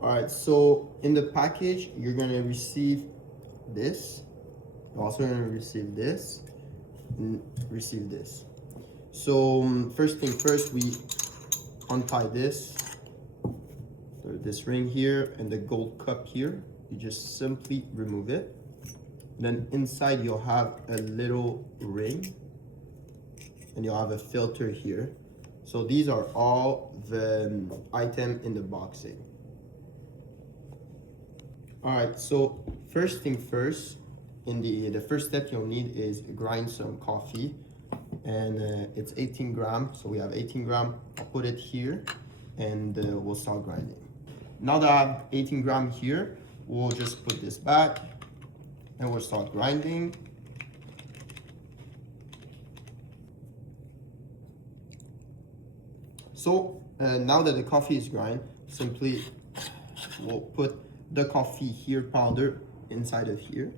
All right, so in the package, you're gonna receive this. You're also gonna receive this and receive this. So first thing first, we untie this ring here and the gold cup here. You just simply remove it. Then inside you'll have a little ring and you'll have a filter here. So these are all the item in the boxing. All right, so first thing first, in the first step you'll need is grind some coffee, and it's 18 grams. So we have 18 grams. I'll put it here, and we'll start grinding. Now that I have 18 grams here, we'll just put this back, and we'll start grinding. So now that the coffee is grind, simply we'll put the coffee here powder inside of here.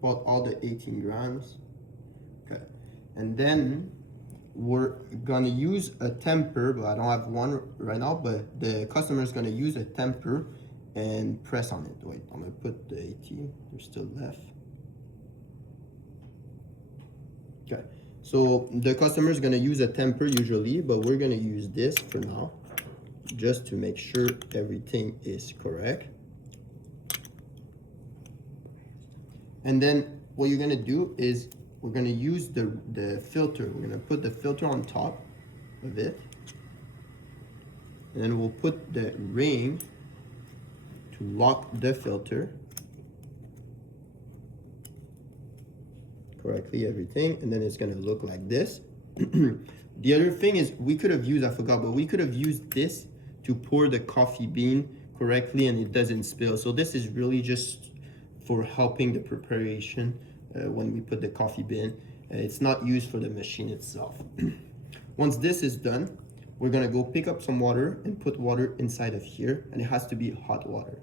Put all the 18 grams. Okay, and then we're gonna use a temper, but I don't have one right now, but the customer is gonna use a temper and press on it. Wait, I'm gonna put the 18, there's still left. Okay, so the customer is gonna use a temper usually, but we're gonna use this for now, just to make sure everything is correct. And then what you're gonna do is we're gonna use the filter. We're gonna put the filter on top of it. And then we'll put the ring to lock the filter correctly, everything. And then it's gonna look like this. The other thing is we could have used, I forgot, but we could have used this to pour the coffee bean correctly and it doesn't spill. So this is really just for helping the preparation when we put the coffee bean. It's not used for the machine itself. Once this is done, we're gonna go pick up some water and put water inside of here, and it has to be hot water.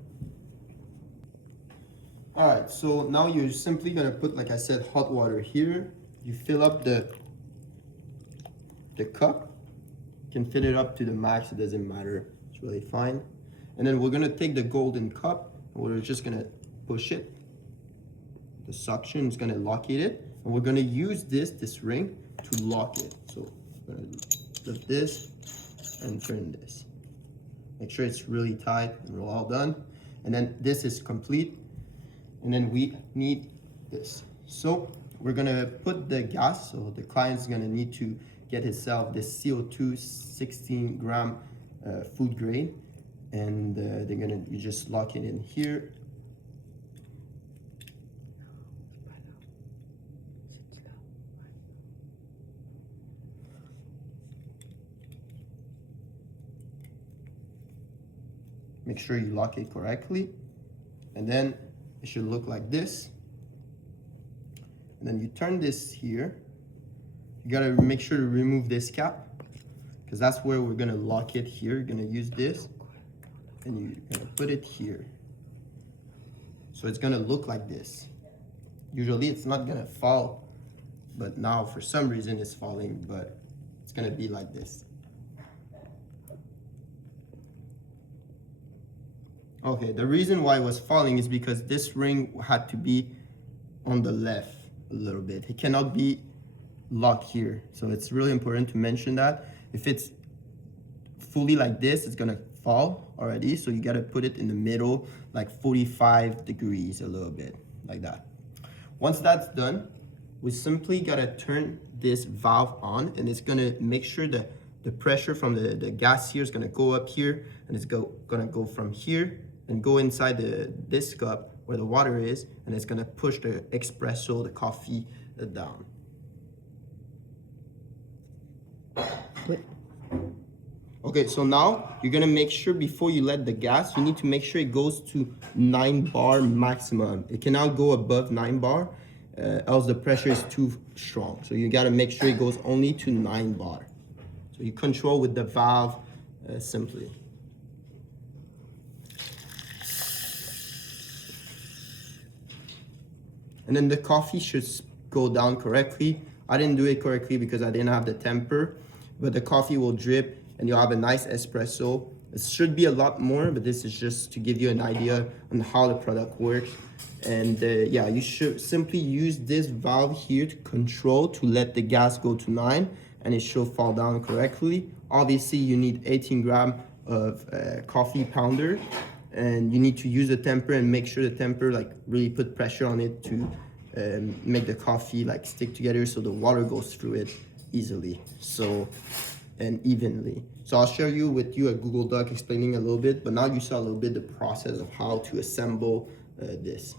All right, so now you're simply gonna put, like I said, hot water here. You fill up the cup. You can fill it up to the max, it doesn't matter, it's really fine. And then we're gonna take the golden cup and we're just gonna push it. The suction is gonna locate it, and we're gonna use this ring to lock it. So we're gonna lift this and turn this. Make sure it's really tight and we're all done. And then this is complete. And then we need this. So we're gonna put the gas, so the client's gonna need to get himself this CO2 16 gram food grade, and you just lock it in here. Make sure you lock it correctly, and then it should look like this. And then you turn this here. You gotta make sure to remove this cap, because that's where we're gonna lock it here. You're gonna use this, and you're gonna put it here. So it's gonna look like this. Usually it's not gonna fall, but now for some reason it's falling, but it's gonna be like this. Okay, the reason why it was falling is because this ring had to be on the left a little bit. It cannot be locked here. So it's really important to mention that. If it's fully like this, it's gonna fall already. So you gotta put it in the middle, like 45 degrees, a little bit, like that. Once that's done, we simply gotta turn this valve on, and it's gonna make sure that the pressure from the gas here is gonna go up here, and it's gonna go from here and go inside this cup where the water is, and it's gonna push the espresso, the coffee, down. Okay, so now you're gonna make sure before you let the gas, you need to make sure it goes to 9 bar maximum. It cannot go above 9 bar, else the pressure is too strong. So you gotta make sure it goes only to 9 bar. So you control with the valve simply. And then the coffee should go down correctly. I didn't do it correctly because I didn't have the temper, but the coffee will drip and you'll have a nice espresso It should be a lot more, but this is just to give you an idea on how the product works. And yeah, you should simply use this valve here to control, to let the gas go to 9, and it should fall down correctly. Obviously, you need 18 grams of coffee pounder, and you need to use the temper and make sure the temper like really put pressure on it to make the coffee like stick together so the water goes through it easily and evenly. So I'll share with you a Google Doc explaining a little bit, but now you saw a little bit the process of how to assemble this.